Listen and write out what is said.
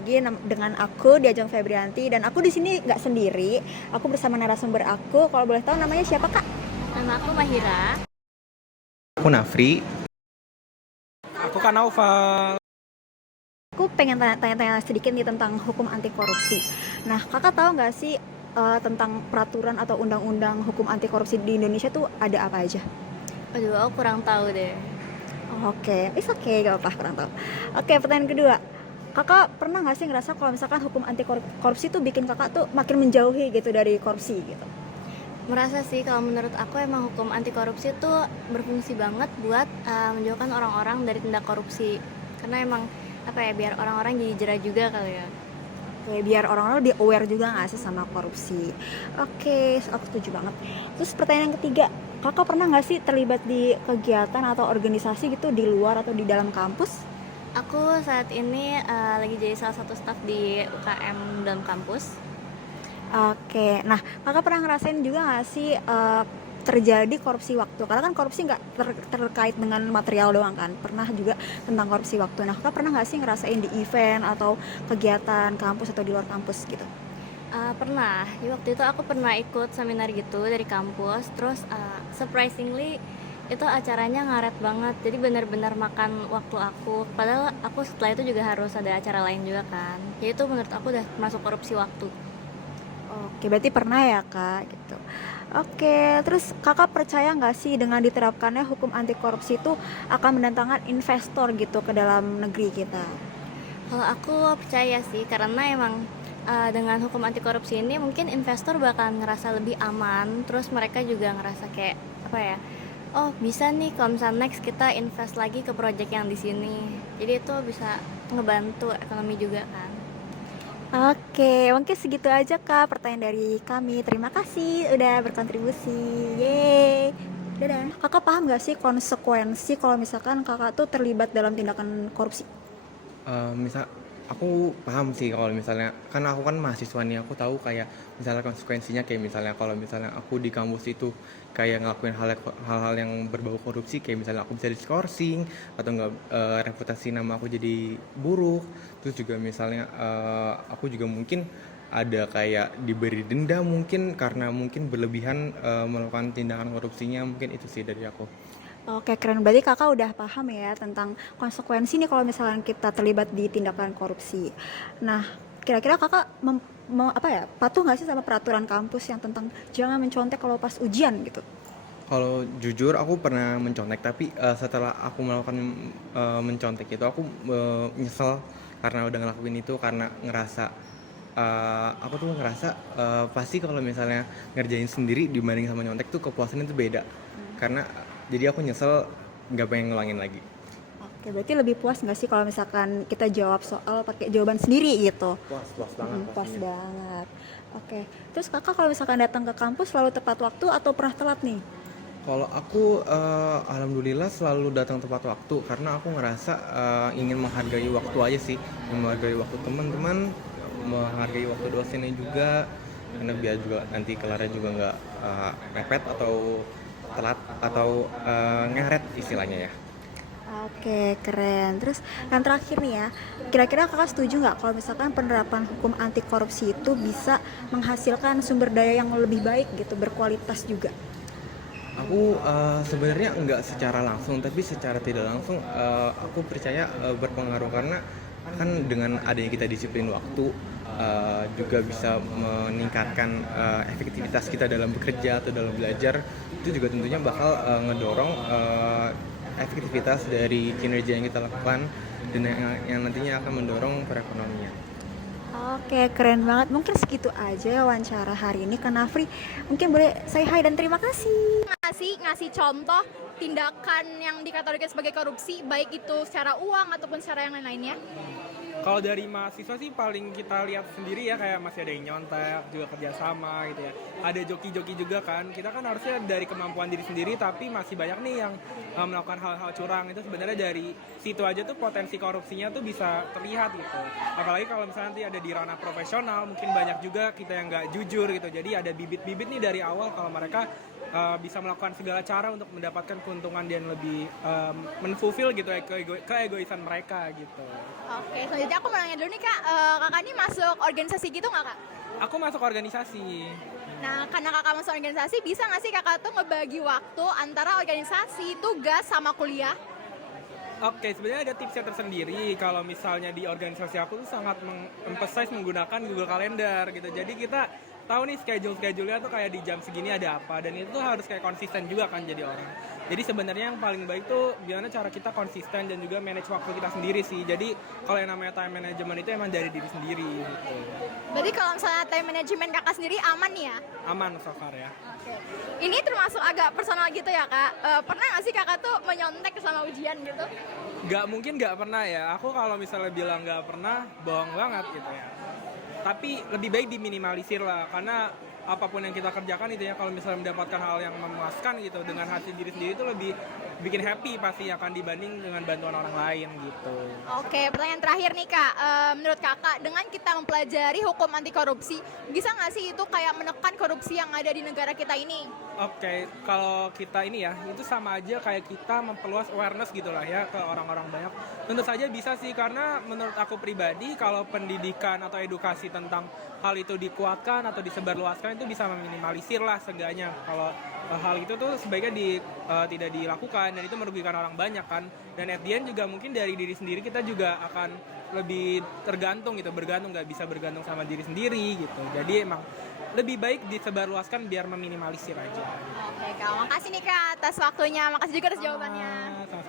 lagi dengan aku Diajeng Febrianti, dan aku di sini nggak sendiri. Aku bersama narasumber aku. Kalau boleh tahu namanya siapa, Kak? Nama aku Mahira. Aku Nafri. Aku kan Naufal. Aku pengen tanya-tanya sedikit nih tentang hukum anti korupsi. Nah, Kakak tahu nggak sih tentang peraturan atau undang-undang hukum anti korupsi di Indonesia tuh ada apa aja? Aduh, aku kurang tahu deh. Oke, it's okay, gak apa-apa, kurang tahu. Oke, pertanyaan kedua. Kakak pernah nggak sih ngerasa kalau misalkan hukum anti korupsi tuh bikin kakak tuh makin menjauhi gitu dari korupsi gitu? Merasa sih kalau menurut aku emang hukum anti korupsi tuh berfungsi banget buat menjauhkan orang-orang dari tindak korupsi. Karena emang apa ya, biar orang-orang jadi jera juga kali ya. Kayak biar orang-orang lebih aware juga nggak sih sama korupsi. Oke, aku setuju banget. Terus pertanyaan ketiga, kakak pernah nggak sih terlibat di kegiatan atau organisasi gitu di luar atau di dalam kampus? Aku saat ini lagi jadi salah satu staf di UKM dalam kampus. Oke, nah kakak pernah ngerasain juga nggak sih terjadi korupsi waktu? Karena kan korupsi nggak terkait dengan material doang kan, pernah juga tentang korupsi waktu. Nah kakak pernah nggak sih ngerasain di event atau kegiatan kampus atau di luar kampus gitu? Pernah, di waktu itu aku pernah ikut seminar gitu dari kampus. Terus surprisingly itu acaranya ngaret banget, jadi benar-benar makan waktu aku. Padahal aku setelah itu juga harus ada acara lain juga kan. Ya itu menurut aku udah masuk korupsi waktu. Oke, berarti pernah ya kak gitu. Oke, terus kakak percaya nggak sih dengan diterapkannya hukum anti korupsi itu akan mendatangkan investor gitu ke dalam negeri kita? Kalau aku percaya sih, karena emang dengan hukum anti korupsi ini mungkin investor bakal ngerasa lebih aman. Terus mereka juga ngerasa kayak apa ya, oh bisa nih kalau misalnya next kita invest lagi ke project yang di sini. Jadi itu bisa ngebantu ekonomi juga kan. Oke, mungkin segitu aja kak pertanyaan dari kami. Terima kasih udah berkontribusi. Yeay. Dadah. Kakak paham nggak sih konsekuensi kalau misalkan kakak tuh terlibat dalam tindakan korupsi? Misal aku paham sih kalau misalnya kan aku kan mahasiswa nih, aku tahu kayak misalnya konsekuensinya kayak misalnya kalau misalnya aku di kampus itu kayak ngelakuin hal-hal yang berbau korupsi, kayak misalnya aku bisa diskorsing atau enggak, reputasi nama aku jadi buruk. Terus juga misalnya aku juga mungkin ada kayak diberi denda mungkin karena mungkin berlebihan melakukan tindakan korupsinya, mungkin itu sih dari aku. Oke, keren. Berarti kakak udah paham ya tentang konsekuensi nih kalau misalkan kita terlibat di tindakan korupsi. Nah, kira-kira kakak apa ya, patuh nggak sih sama peraturan kampus yang tentang jangan mencontek kalau pas ujian gitu? Kalau jujur aku pernah mencontek, tapi setelah aku melakukan mencontek itu aku nyesel karena udah ngelakuin itu, karena ngerasa aku tuh ngerasa pasti kalau misalnya ngerjain sendiri dibanding sama nyontek tuh kepuasannya tuh beda. Karena jadi aku nyesel, nggak pengen ngulangin lagi. Oke, berarti lebih puas nggak sih kalau misalkan kita jawab soal pakai jawaban sendiri gitu? Puas banget Pas pastinya. banget. Oke, terus kakak kalau misalkan datang ke kampus selalu tepat waktu atau pernah telat nih? Kalau aku alhamdulillah selalu datang tepat waktu, karena aku ngerasa ingin menghargai waktu aja sih, menghargai waktu teman-teman, menghargai waktu dosennya juga, karena biar juga nanti kelarnya juga nggak mepet atau telat atau ngaret istilahnya ya. Oke, keren. Terus yang terakhir nih ya, kira-kira kakak setuju nggak kalau misalkan penerapan hukum anti korupsi itu bisa menghasilkan sumber daya yang lebih baik gitu, berkualitas juga? Aku sebenarnya nggak secara langsung, tapi secara tidak langsung aku percaya berpengaruh, karena kan dengan adanya kita disiplin waktu juga bisa meningkatkan efektivitas kita dalam bekerja atau dalam belajar. Itu juga tentunya bakal ngedorong efektivitas dari kinerja yang kita lakukan, dan yang nantinya akan mendorong perekonomian. Oke, keren banget. Mungkin segitu aja ya wawancara hari ini ke Nafri. Mungkin boleh say hi dan terima kasih. Ngasih contoh tindakan yang dikategorikan sebagai korupsi, baik itu secara uang ataupun secara yang lain-lainnya. Kalau dari mahasiswa sih paling kita lihat sendiri ya, kayak masih ada yang nyontek, juga kerjasama gitu ya. Ada joki-joki juga kan. Kita kan harusnya dari kemampuan diri sendiri, tapi masih banyak nih yang melakukan hal-hal curang. Itu sebenarnya dari situ aja tuh potensi korupsinya tuh bisa terlihat gitu. Apalagi kalau misalnya nanti ada di ranah profesional, mungkin banyak juga kita yang nggak jujur gitu. Jadi ada bibit-bibit nih dari awal kalau mereka bisa melakukan segala cara untuk mendapatkan keuntungan dan lebih menfulfill gitu ya keegoisan mereka gitu. Oke, selanjutnya aku mau nanya dulu nih Kak, Kakak ini masuk organisasi gitu nggak Kak? Aku masuk organisasi. Nah, karena Kakak masuk organisasi, bisa nggak sih Kakak tuh ngebagi waktu antara organisasi, tugas, sama kuliah? Oke, sebenarnya ada tipsnya tersendiri. Kalau misalnya di organisasi aku tuh sangat emphasize menggunakan Google Calendar gitu. Jadi kita tahu nih schedule-nya tuh kayak di jam segini ada apa, dan itu tuh harus kayak konsisten juga kan jadi orang. Jadi sebenarnya yang paling baik tuh gimana cara kita konsisten dan juga manage waktu kita sendiri sih. Jadi kalau yang namanya time management itu emang dari diri sendiri gitu. Berarti kalau misalnya time management Kakak sendiri aman nih ya? Aman so far ya. Oke. Ini termasuk agak personal gitu ya Kak? Pernah nggak sih Kakak tuh menyontek sama ujian gitu? Nggak pernah ya. Aku kalau misalnya bilang nggak pernah, bohong banget gitu ya. Tapi lebih baik diminimalisir lah, karena apapun yang kita kerjakan itu ya, kalau misalnya mendapatkan hal yang memuaskan gitu dengan hasil diri sendiri itu lebih bikin happy pasti akan dibanding dengan bantuan orang lain gitu. Oke, pertanyaan terakhir nih Kak. Menurut Kakak, dengan kita mempelajari hukum anti korupsi, bisa nggak sih itu kayak menekan korupsi yang ada di negara kita ini? Oke, kalau kita ini ya, itu sama aja kayak kita memperluas awareness gitu lah ya ke orang-orang banyak. Tentu saja bisa sih, karena menurut aku pribadi kalau pendidikan atau edukasi tentang hal itu dikuatkan atau disebarluaskan itu bisa meminimalisir lah seenggaknya. Kalau hal itu tuh sebaiknya tidak dilakukan, dan itu merugikan orang banyak kan. Dan at the end juga mungkin dari diri sendiri kita juga akan lebih tergantung gitu, nggak bisa bergantung sama diri sendiri gitu. Jadi emang lebih baik disebarluaskan biar meminimalisir aja. Oke Kak, makasih nih Kak atas waktunya, makasih juga atas jawabannya. Sama.